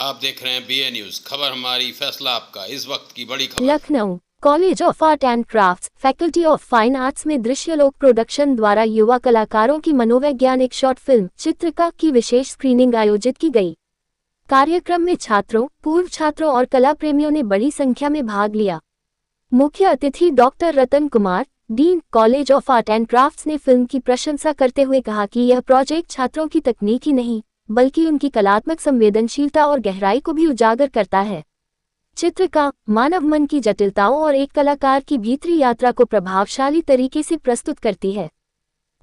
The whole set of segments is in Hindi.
आप देख रहे हैं BA न्यूज, खबर हमारी फैसला आपका। इस वक्त की बड़ी खबर। Lucknow college of art and crafts faculty of fine arts में दृश्यलोक प्रोडक्शन द्वारा युवा कलाकारों की मनोवैज्ञानिक शॉर्ट फिल्म चित्रका की विशेष स्क्रीनिंग आयोजित की गई। कार्यक्रम में छात्रों, पूर्व छात्रों और कला प्रेमियों ने बड़ी संख्या में भाग लिया। मुख्य अतिथि doctor Ratan Kumar, dean college of art and crafts ने फिल्म की प्रशंसा करते हुए कहा कि यह प्रोजेक्ट छात्रों की तकनीक ही नहीं बल्कि उनकी कलात्मक संवेदनशीलता और गहराई को भी उजागर करता है। चित्रका मानव मन की जटिलताओं और एक कलाकार की भीतरी यात्रा को प्रभावशाली तरीके से प्रस्तुत करती है।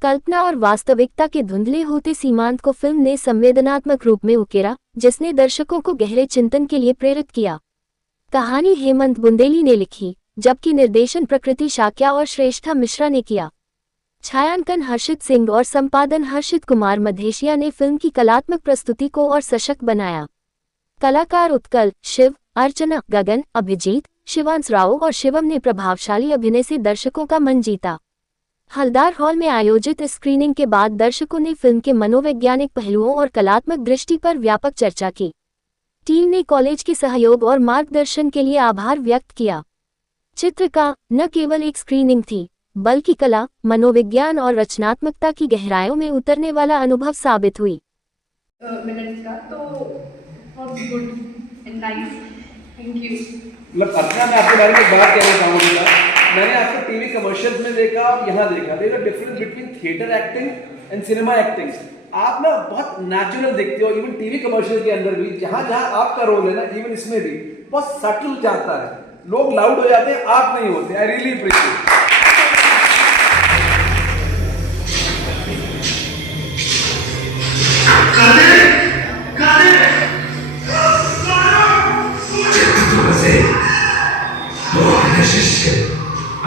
कल्पना और वास्तविकता के धुंधले होते सीमांत को फिल्म ने संवेदनात्मक रूप में उकेरा, जिसने दर्शकों को गहरे चिंतन के लिए प्रेरित किया। कहानी हेमंत बुंदेली ने लिखी, जबकि निर्देशन प्रकृति शाक्या और श्रेष्ठा मिश्रा ने किया। छायांकन हर्षित सिंह और संपादन हर्षित कुमार मधेशिया ने फिल्म की कलात्मक प्रस्तुति को और सशक्त बनाया। कलाकार उत्कल, शिव, अर्चना, गगन, अभिजीत, शिवांश राव और शिवम ने प्रभावशाली अभिनय से दर्शकों का मन जीता। हलदार हॉल में आयोजित इस स्क्रीनिंग के बाद दर्शकों ने फिल्म के मनोवैज्ञानिक पहलुओं और कलात्मक दृष्टि पर व्यापक चर्चा की। टीम ने कॉलेज के सहयोग और मार्गदर्शन के लिए आभार व्यक्त किया। चित्रका न केवल एक स्क्रीनिंग थी, बल्कि कला, मनोविज्ञान और रचनात्मकता की गहराइयों में उतरने वाला अनुभव साबित हुई। मिनट्स का तो बहुत good and nice, thank you. मतलब अर्चना, मैं आपके बारे में बात कहना चाहूँगा। मैंने आपको टीवी कमर्शियल्स में देखा और यहाँ देखा, there is a difference between theatre acting and cinema acting. आप ना बहुत नेचुरल दिखते हो, इवन टीवी कमर्शियल के अंदर भी जहाँ जहाँ आपका रोल है ना, इवन इसमें भी बहुत सटल जाता है। लोग लाउड हो जाते हैं, आप नहीं होते। आई रियली अप्रिशिएट।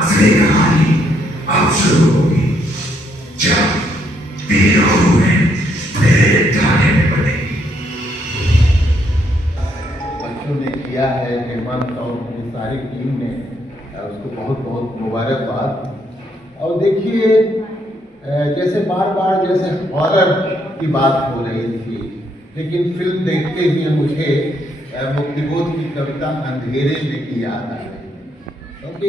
असली कहानी अब शुरू होगी जब तीनों में मेरे ताने में बनेगी। बच्चों ने किया है, हेमंत और उनकी सारी टीम ने, उसको बहुत बहुत मुबारकबाद। और देखिए, जैसे बार बार जैसे हॉरर की बात हो रही थी, लेकिन फिल्म देखते ही मुझे मुक्तिबोध की कविता अंधेरे में की याद आ गई, क्योंकि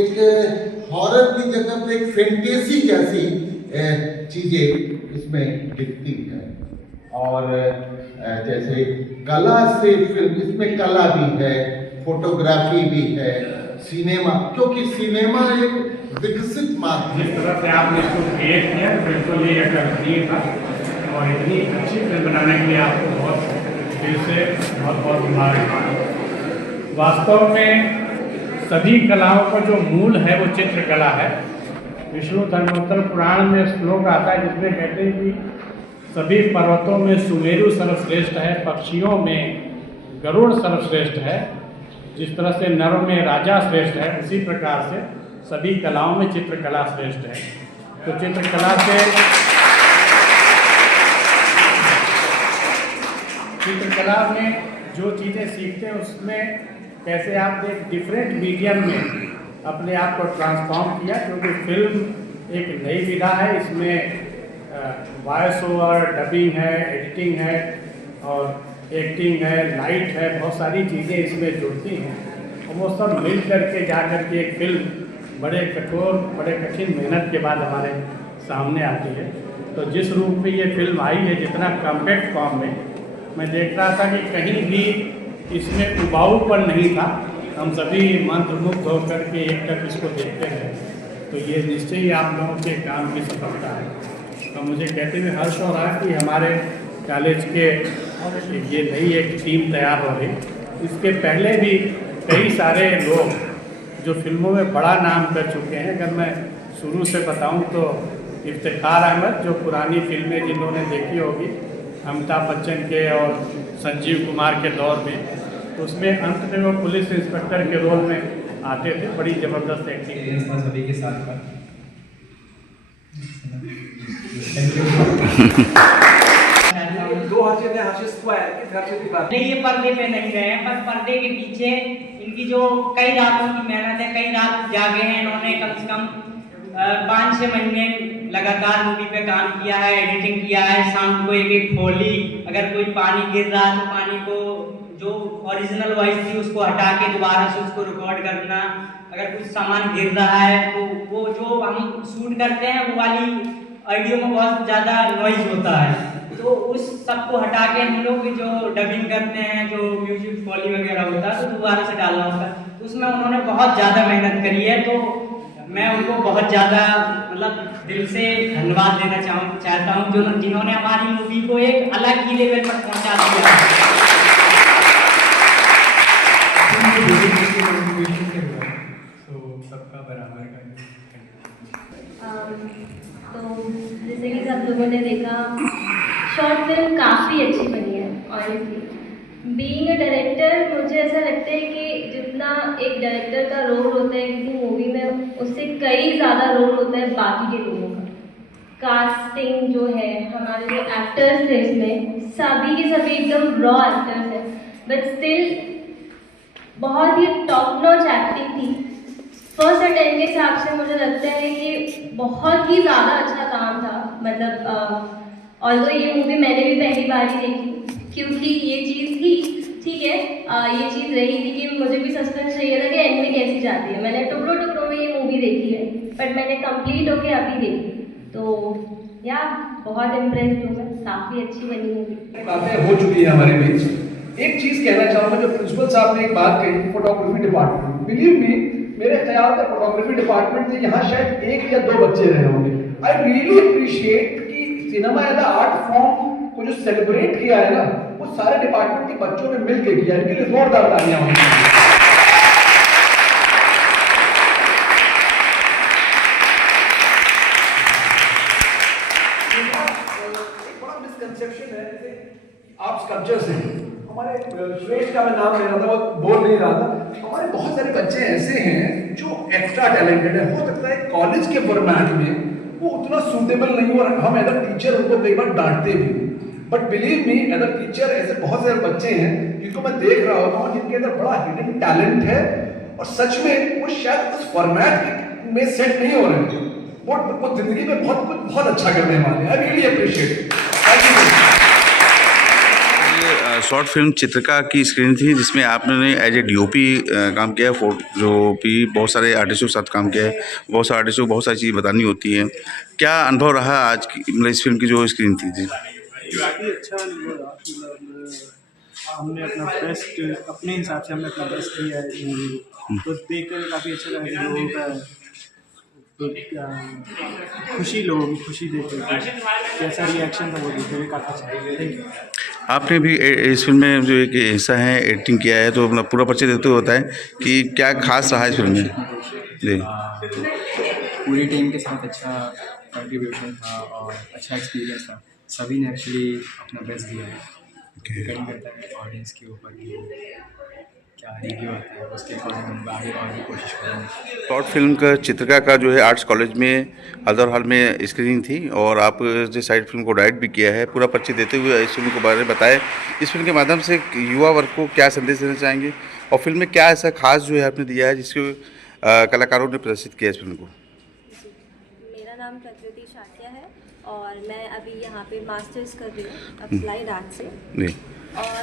एक हॉरर की जगह पर एक फैंटेसी जैसी चीजें इसमें दिखती हैं। और जैसे कला से फिल्म, इसमें कला भी है, फोटोग्राफी भी है, सिनेमा, क्योंकि सिनेमा एक विकसित माध्यम। जिस तरह से आपने इसको क्रिएट किया, बिल्कुल ये अकल्पनीय था और इतनी अच्छी फिल्म बनाने के लिए आपको बहुत दिल से बहुत बहुत मुबारकबाद। वास्तव में सभी कलाओं का जो मूल है वो चित्रकला है। विष्णु धर्मोत्तर पुराण में श्लोक आता है जिसमें कहते हैं कि सभी पर्वतों में सुमेरु सर्वश्रेष्ठ है, पक्षियों में गरुड़ सर्वश्रेष्ठ है। जिस तरह से नरों में राजा श्रेष्ठ है, उसी प्रकार से सभी कलाओं में चित्रकला श्रेष्ठ है। तो चित्रकला में जो चीज़ें सीखते हैं उसमें कैसे आपने एक डिफरेंट मीडियम में अपने आप को ट्रांसफॉर्म किया, क्योंकि फिल्म एक नई विधा है। इसमें वॉइस ओवर, डबिंग है, एडिटिंग है और एक्टिंग है, लाइट है, बहुत सारी चीज़ें इसमें जुड़ती हैं और वो सब मिल करके जा कर के एक फिल्म बड़े कठोर, बड़े कठिन मेहनत के बाद हमारे सामने आती है। तो जिस रूप में ये फिल्म आई है, जितना कॉम्पैक्ट फॉर्म में, मैं देख रहा था कि कहीं भी इसमें उबाऊपन नहीं था। हम सभी मंत्रमुग्ध होकर के एक तक इसको देखते हैं, तो ये निश्चय ही आप लोगों के काम की सफलता है। तो मुझे कहते हुए हर्ष हो रहा है कि हमारे कॉलेज के ये नई एक टीम तैयार हो रही। इसके पहले भी कई सारे लोग जो फिल्मों में बड़ा नाम कर चुके हैं, अगर मैं शुरू से बताऊं तो इफ्तिखार अहमद, जो पुरानी फिल्में जिन्होंने देखी होगी अमिताभ बच्चन के और संजीव कुमार के दौर में, तो उसमें अंत में वो पुलिस इंस्पेक्टर के रोल में आते थे। बड़ी ज़बरदस्त एक्टिंग था सभी के साथ। दो हर्षित है, हर्षित स्क्वायर, किस हर्षित की बात? नहीं, ये पर्दे पे नहीं गए हैं, बस पर्दे के पीछे इनकी जो कई रातों की मेहनत है, कई रात जागे हैं इन्होंने। कम से कम 5-6 महीने लगातार मूवी पे काम किया है, एडिटिंग किया है। शाम को एक फोली, अगर कोई पानी गिर रहा है तो पानी को जो ओरिजिनल वॉइस थी उसको हटा के दोबारा से उसको रिकॉर्ड करना, अगर कुछ सामान गिर रहा है तो वो जो हम शूट करते हैं वो वाली ऑडियो में बहुत ज़्यादा नॉइज होता है, तो उस सब को हटा के हम लोग जो डबिंग करते हैं, जो म्यूजिक फॉली वगैरह होता है तो दोबारा से डालना होता है, तो उसमें उन्होंने बहुत ज़्यादा मेहनत करी है। तो मैं उनको बहुत ज़्यादा मतलब दिल से धन्यवाद देना चाहता हूँ जो जिन्होंने हमारी मूवी को एक अलग ही लेवल पर पहुँचा दिया। सबका बराबर का तो जैसे कि सब लोगों ने देखा, शॉर्ट फिल्म काफ़ी अच्छी बनी है। ऑनेस्टली बीइंग अ डायरेक्टर मुझे ऐसा लगता है कि जितना एक डायरेक्टर का रोल होता है किसी मूवी में, उससे कई ज़्यादा रोल होता है बाकी के लोगों का। कास्टिंग जो है, हमारे जो एक्टर्स थे इसमें सभी के सभी एकदम रॉ एक्टर्स हैं, बट स्टिल बहुत ही टॉप नॉच एक्टिंग थी। फर्स्ट अटेम्प्ट के हिसाब से मुझे लगता है कि बहुत ही ज़्यादा अच्छा काम था। मतलब ऑल्दो ये मूवी मैंने भी पहली बार ही देखी, क्योंकि ये चीज़ थी, ठीक है, ये चीज़ रही थी कि मुझे भी सस्पेंस चाहिए था कि एंड में कैसी जाती है। मैंने टुकड़ों टुकड़ों में ये मूवी देखी है, बट मैंने कंप्लीट होके अभी देखी, तो या बहुत इम्प्रेस्ड हूँ मैं। काफ़ी अच्छी बनी मूवी। बातें हो चुकी है हमारे बीच। एक चीज़ कहना चाहूँगा, जो प्रिंसिपल साहब ने एक बात कही, फोटोग्राफी डिपार्टमेंट, बिलीव मी, मेरे ख्याल से फोटोग्राफी डिपार्टमेंट से यहाँ शायद 1 या 2 बच्चे रहे होंगे। आई रियली अप्रिशिएट कि सिनेमा एज आर्ट फॉर्म को जो सेलिब्रेट किया है ना, वो सारे डिपार्टमेंट के बच्चों ने मिल के किया है। इनके लिए जोरदार तालियां होनी चाहिए। एक बड़ा मिसकंसेप्शन है, जैसे आप स्कल्पचर्स हैं, हमारे श्रेष्ठ का मैं नाम ले रहा था, वो बोल नहीं रहा था, हमारे बहुत सारे बच्चे ऐसे हैं जो एक्स्ट्रा टैलेंटेड है। हो सकता है कॉलेज के फॉर्मेट में वो उतना सूटेबल नहीं, और हम एज अ टीचर उनको कई बार डांटते भी, but believe me as a teacher ऐसे बहुत सारे बच्चे हैं जिनको मैं देख रहा होता हूँ, जिनके अंदर बड़ा हिडन टैलेंट है, और सच में वो शायद उस फॉर्मेट में सेट नहीं हो रहे हैं। वो जिंदगी में बहुत अच्छा करने वाले हैं। I really appreciate. Thank you. Short film चित्रका की स्क्रीन थी, जिसमें आपने एज ए डीओपी काम किया है, जो भी बहुत सारे आर्टिस्टों के साथ काम किया है। बहुत सारे आर्टिस्टों को बहुत सारी चीज़ बतानी होती है। क्या अनुभव रहा आज की, मतलब इस फिल्म की जो स्क्रीन थी? जी, काफ़ी अच्छा अनुभव रहा। मतलब हमने अपना बेस्ट, अपने हिसाब से हमने अपना बेस्ट दिया है इस मूवी को, तो देख कर काफ़ी अच्छा लगा। लोगों का खुशी, लोगों की खुशी देख कर कैसा रिएक्शन था वो देख कर काफ़ी अच्छा लगा। Thank you. आपने भी इस फिल्म में जो एक हिस्सा है एडिटिंग किया है, तो मतलब पूरा परिचय देते हुए बताएं कि क्या खास रहा है इस फिल्म में? जी, पूरी टीम के साथ अच्छा कंट्रीब्यूशन था और अच्छा एक्सपीरियंस था। सभी ने एक्चुअली अपना बेस्ट दिया है। डिपेंड करता है ऑडियंस के ऊपर कि क्या रिव्यू आता है, उसके अकॉर्डिंग हम आगे और भी कोशिश करेंगे। शॉर्ट फिल्म का चित्रका का जो है आर्ट्स कॉलेज में अदर हॉल में स्क्रीनिंग थी, और आप जो साइड फिल्म को डायरेक्ट भी किया है। पूरा परिचय देते हुए इस फिल्म के बारे में बताएं, इस फिल्म के माध्यम से युवा वर्ग को क्या संदेश देना चाहेंगे, और फिल्म में क्या ऐसा खास जो है आपने दिया है जिसको कलाकारों ने प्रदर्शित किया इस फिल्म को? मेरा नाम प्रकृति शाक्या है और मैं अभी यहाँ पे मास्टर्स कर रही हूँ अप्लाइड आर्ट से। जी, और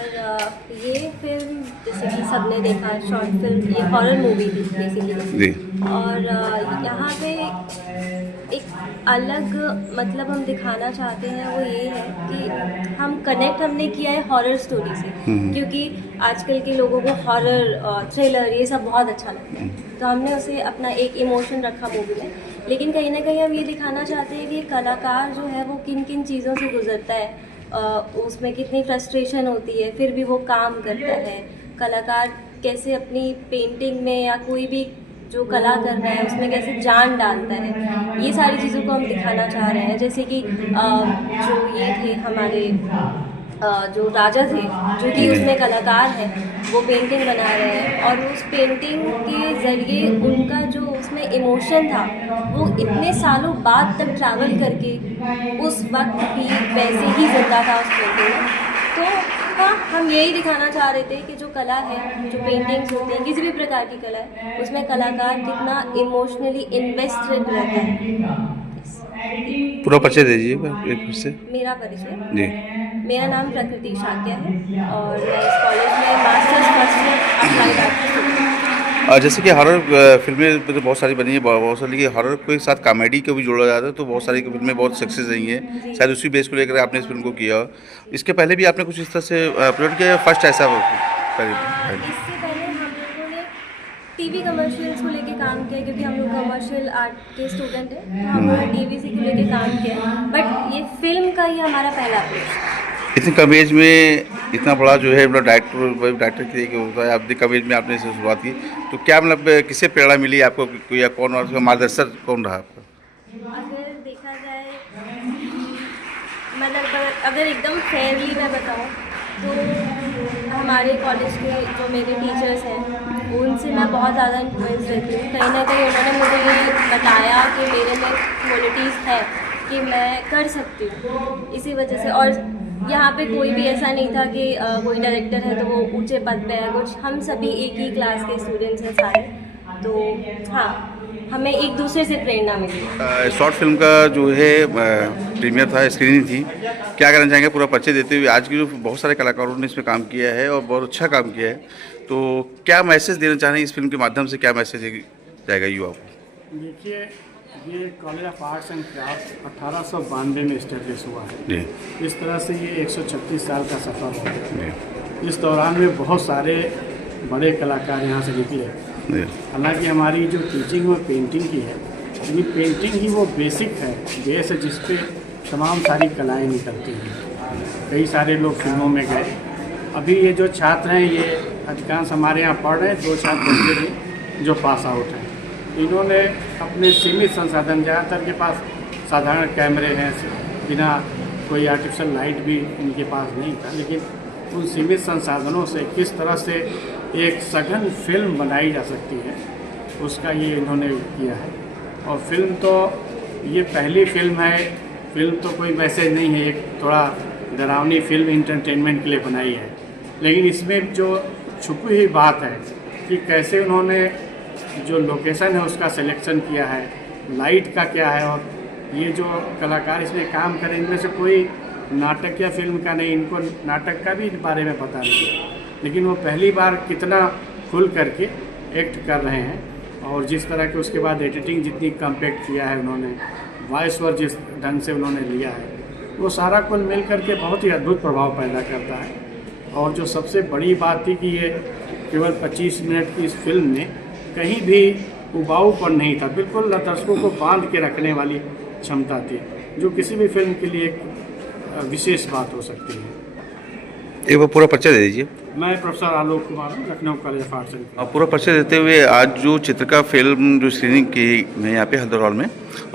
ये फिल्म जैसे कि सबने देखा, शॉर्ट फिल्म, ये हॉरर मूवी थी बेसिकली। और यहाँ पे एक अलग मतलब हम दिखाना चाहते हैं वो ये है कि हम कनेक्ट हमने किया है हॉरर स्टोरी से, क्योंकि आजकल के लोगों को हॉरर, थ्रिलर ये सब बहुत अच्छा लगता है, तो हमने उसे अपना एक इमोशन रखा मूवी में। लेकिन कहीं ना कहीं हम ये दिखाना चाहते हैं कि कलाकार जो है वो किन किन चीज़ों से गुजरता है, उसमें कितनी फ्रस्ट्रेशन होती है, फिर भी वो काम करता है। कलाकार कैसे अपनी पेंटिंग में या कोई भी जो कला कर रहा है उसमें कैसे जान डालता है, ये सारी चीज़ों को हम दिखाना चाह रहे हैं। जैसे कि जो ये थे हमारे जो राजा थे, जो कि उसमें कलाकार हैं, वो पेंटिंग बना रहे हैं, और उस पेंटिंग के ज़रिए उनका जो उसमें इमोशन था वो इतने सालों बाद तक ट्रैवल करके उस वक्त भी वैसे ही जिंदा था उस पेंटिंग में। तो हाँ, हम यही दिखाना चाह रहे थे कि जो कला है, जो पेंटिंग्स होती हैं, किसी भी प्रकार की कला है, उसमें कलाकार कितना इमोशनली इन्वेस्टेड रहता है। पूरा परिचय दे दीजिए एक फिर से। मेरा परिचय, जी। मेरा नाम प्रकृति शाक्य है और मैं इस कॉलेज में masters first year applied art. जैसे कि हॉरर फिल्में तो बहुत सारी बनी है, बहुत सारी, लेकिन हॉरर के साथ कॉमेडी को भी जोड़ा जाता है, तो बहुत सारी फिल्में बहुत सक्सेस रही हैं, शायद उसी बेस को लेकर आपने इस फिल्म को किया। इसके पहले भी आपने कुछ इस तरह से प्रोजेक्ट किया, फर्स्ट ऐसा इससे पहले हम लोगों ने टीवी कमर्शियल्स को लेके काम किया, क्योंकि हम लोग कमर्शियल आर्ट के स्टूडेंट हैं, तो हम लोगों ने टीवी को लेके काम किया, बट ये फिल्म का ही हमारा पहला अप्रोच। इतनी कम एज में इतना बड़ा जो है मतलब डायरेक्टर की होता है, अपनी कम एज में आपने इसे शुरुआत की, तो क्या मतलब किससे प्रेरणा मिली आपको, या कौन और मार्गदर्शक कौन रहा आपका? अगर देखा जाए, मतलब अगर एकदम फेयरली मैं बताऊँ तो हमारे कॉलेज के जो मेरे टीचर्स हैं उनसे मैं बहुत ज़्यादा इन्फ्लुएंस रहती हूँ। कहीं ना कहीं उन्होंने मुझे ये बताया कि मेरे में क्वालिटीज़ है कि मैं कर सकती हूँ, इसी वजह से। और यहाँ पे कोई भी ऐसा नहीं था कि कोई डायरेक्टर है तो वो ऊंचे पद पे है, कुछ हम सभी एक ही क्लास के स्टूडेंट्स हैं सारे, तो हाँ, हमें एक दूसरे से प्रेरणा मिली। शॉर्ट फिल्म का जो है प्रीमियर था, स्क्रीनिंग थी, क्या कहना चाहेंगे पूरा परिचय देते हुए? आज की जो बहुत सारे कलाकारों ने इसमें काम किया है और बहुत अच्छा काम किया है, तो क्या मैसेज देना चाह रहे हैं इस फिल्म के माध्यम से, क्या मैसेज जाएगा युवा को? देखिए, ये college of arts and craft 1892 में इस्टेब्लिश हुआ है जी। इस तरह से ये 136 साल का सफ़र हो गया। इस दौरान में बहुत सारे बड़े कलाकार यहाँ से निकले। हालांकि हमारी जो टीचिंग वो पेंटिंग की है, ये पेंटिंग ही वो बेसिक है, बेस है जिस पे तमाम सारी कलाएं निकलती हैं। कई सारे लोग फिल्मों में गए। अभी ये जो छात्र हैं, ये अधिकांश हमारे यहाँ पढ़ रहे हैं, 2 छात्र बच्चे भी जो पास आउट हैं। इन्होंने अपने सीमित संसाधन, ज़्यादातर के पास साधारण कैमरे हैं, बिना कोई आर्टिफिशियल लाइट भी इनके पास नहीं था, लेकिन उन सीमित संसाधनों से किस तरह से एक सघन फिल्म बनाई जा सकती है, उसका ये इन्होंने किया है। और फिल्म तो ये पहली फिल्म है, फिल्म तो कोई वैसे नहीं है, एक थोड़ा डरावनी फिल्म इंटरटेनमेंट के लिए बनाई है, लेकिन इसमें जो छुपी हुई बात है कि कैसे उन्होंने जो लोकेशन है उसका सिलेक्शन किया है, लाइट का क्या है, और ये जो कलाकार इसमें काम करें, इनमें से कोई नाटक या फिल्म का नहीं, इनको नाटक का भी बारे में पता नहीं, लेकिन वो पहली बार कितना खुल करके एक्ट कर रहे हैं। और जिस तरह के उसके बाद एडिटिंग जितनी कम्पैक्ट किया है उन्होंने, वॉइस ओवर जिस ढंग से उन्होंने लिया है, वो सारा कुल मिल करके बहुत ही अद्भुत प्रभाव पैदा करता है। और जो सबसे बड़ी बात थी कि ये केवल 25 मिनट की इस फिल्म में कहीं भी उबाऊपन नहीं था, बिल्कुल दर्शकों को बांध के रखने वाली क्षमता थी, जो किसी भी फिल्म के लिए एक विशेष बात हो सकती है। एक बार पूरा परिचय दे दीजिए। मैं प्रोफेसर आलोक कुमार हूँ, Lucknow college of arts and craft. पूरा परिचय देते हुए, आज जो चित्रका फिल्म जो स्क्रीनिंग की है यहाँ पे हल्दर हॉल में,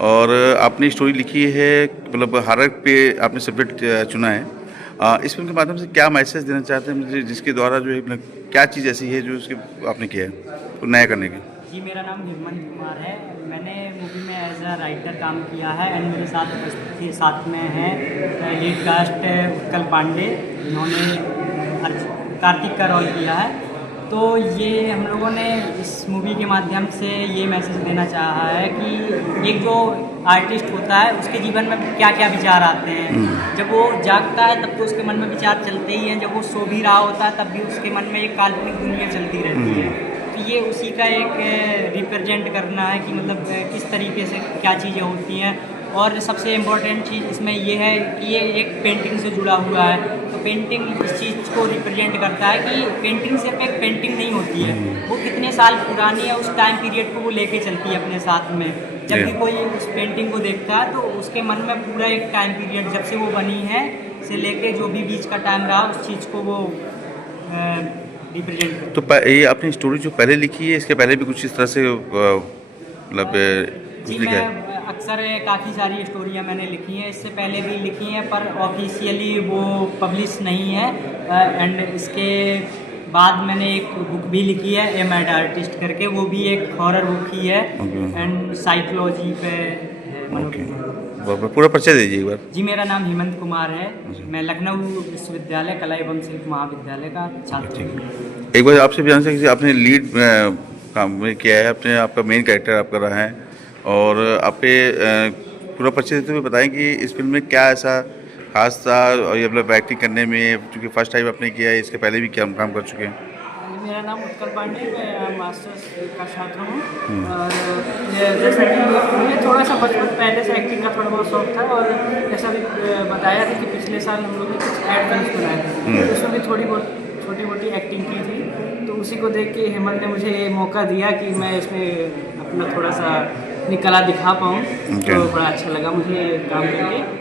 और आपने स्टोरी लिखी है, मतलब हॉरर पे आपने सब्जेक्ट चुना है, इस फिल्म के माध्यम से क्या मैसेज देना चाहते हैं, जिसके द्वारा जो है क्या चीज़ ऐसी है जो उसके आपने किया है नया करने की? जी, मेरा नाम हेमंत कुमार है। मैंने मूवी में एज अ राइटर काम किया है, एंड मेरे साथ में है लीड कास्ट उत्कल पांडे, इन्होंने कार्तिक का रोल किया है। तो ये हम लोगों ने इस मूवी के माध्यम से ये मैसेज देना चाहा है कि एक जो आर्टिस्ट होता है उसके जीवन में क्या क्या विचार आते हैं। जब वो जागता है तब तो उसके मन में विचार चलते ही हैं, जब वो सो भी रहा होता है तब भी उसके मन में एक काल्पनिक दुनिया चलती रहती है। तो ये उसी का एक रिप्रेजेंट करना है कि मतलब किस तरीके से क्या चीज़ें होती हैं। और सबसे इम्पोर्टेंट चीज़ इसमें ये है कि ये एक पेंटिंग से जुड़ा हुआ है, तो पेंटिंग इस चीज़ को रिप्रेजेंट करता है कि पेंटिंग सिर्फ एक पेंटिंग नहीं होती है, वो कितने साल पुरानी है, उस टाइम पीरियड को वो लेके चलती है अपने साथ में। जब भी कोई उस पेंटिंग को देखता है तो उसके मन में पूरा एक टाइम पीरियड जब से वो बनी है से लेके जो भी बीच का टाइम रहा उस चीज़ को वो रिप्रेजेंट करता है। तो ये आपने स्टोरी जो पहले लिखी है, इसके पहले भी कुछ इस तरह से मतलब जी, मैं अक्सर काफ़ी सारी स्टोरियाँ मैंने लिखी हैं, इससे पहले भी लिखी हैं, पर ऑफिशियली वो पब्लिश नहीं है। एंड इसके बाद मैंने एक बुक भी लिखी है, ए मैड आर्टिस्ट करके, वो भी एक हॉरर बुक ही है एंड साइकोलॉजी पे है। पूरा परिचय दीजिए एक बार। जी, मेरा नाम हेमंत कुमार है, मैं लखनऊ विश्वविद्यालय कला एवं शिल्प महाविद्यालय का छात्र हूँ। एक बार आपसे भी जान सकते, आपने लीड काम किया है, आपका मेन कैरेक्टर आपका रहा है, और आप पे पूरा परिचय देते हुए बताएं कि इस फिल्म में क्या ऐसा खास था और ये मतलब एक्टिंग करने में, क्योंकि फर्स्ट टाइम आपने किया है, इसके पहले भी क्या काम कर चुके हैं? मेरा नाम उत्कल पांडे, मैं मास्टर्स का छात्र हूँ। और जैसा कि मुझे थोड़ा सा बचपन पहले से एक्टिंग का थोड़ा बहुत शौक था, और जैसा भी बताया था कि पिछले साल हम लोग ने कुछ एड फिल्म बनाए थे, तो उसमें भी थोड़ी बहुत छोटी मोटी एक्टिंग की थी। तो उसी को देख के हेमंत ने मुझे ये मौका दिया कि मैं इसमें अपना थोड़ा सा अपनी कला दिखा पाऊँ। तो बड़ा अच्छा लगा मुझे काम करके।